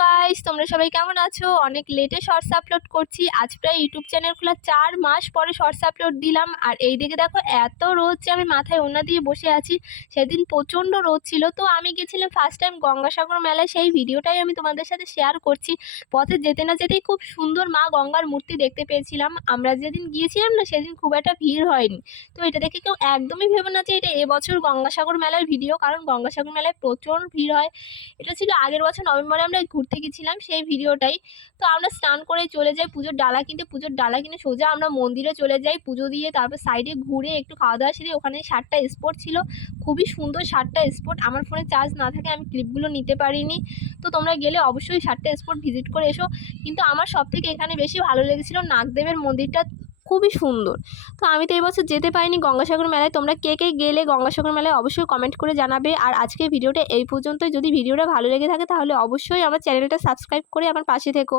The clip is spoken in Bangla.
গাইস, তোমরা সবাই কেমন আছো? অনেক লেটে শর্টস আপলোড করছি। আজ প্রায় ইউটিউব চ্যানেল খোলা 4 মাস পরে শর্টস আপলোড দিলাম। আর এই দিকে দেখো এত রোদ যে আমি মাথায় ওড়না দিয়ে বসে আছি। সেদিন প্রচণ্ড রোদ ছিল। তো আমি গেছিলাম ফার্স্ট টাইম গঙ্গাসাগর মেলায়, সেই ভিডিওটাই আমি তোমাদের সাথে শেয়ার করছি। পথে যেতে না যেতেই খুব সুন্দর মা গঙ্গার মূর্তি দেখতে পেয়েছিলাম। আমরা যেদিন গিয়েছিলাম না সেদিন খুব একটা ভিড় হয়নি। তো এটা দেখে কেউ একদমই ভেবো না যে এটা এবছর গঙ্গাসাগর মেলার ভিডিও, কারণ গঙ্গাসাগর মেলায় প্রচুর ভিড় হয়। এটা ছিল আগের বছর নভেম্বরে আমরা ঘুরতে গেছিলাম সেই ভিডিওটাই। তো আমরা স্নান করে চলে যাই পুজোর ডালা কিনতে। পুজোর ডালা কিনে সোজা আমরা মন্দিরে চলে যাই পুজো দিয়ে, তারপর সাইডে ঘুরে একটু খাওয়া দাওয়া সেরে ওখানে 7টা স্পট ছিল। খুবই সুন্দর 7টা স্পট। আমার ফোনে চার্জ না থাকে আমি ক্লিপগুলো নিতে পারিনি। তো তোমরা গেলে অবশ্যই 7টা স্পট ভিজিট করে এসো। কিন্তু আমার সবথেকে এখানে বেশি ভালো লেগেছিল নাগদেবের মন্দিরটা, খুবই সুন্দর। তো আমি তো এই বছর যেতে পারিনি গঙ্গাসাগর মেলায়। তোমরা কে কে গেলে গঙ্গাসাগর মেলায় অবশ্যই কমেন্ট করে জানাবে। আর আজকের ভিডিওটা এই পর্যন্তই। যদি ভিডিওটা ভালো লেগে থাকে তাহলে অবশ্যই আমার চ্যানেলটা সাবস্ক্রাইব করে আমার পাশে থেকো।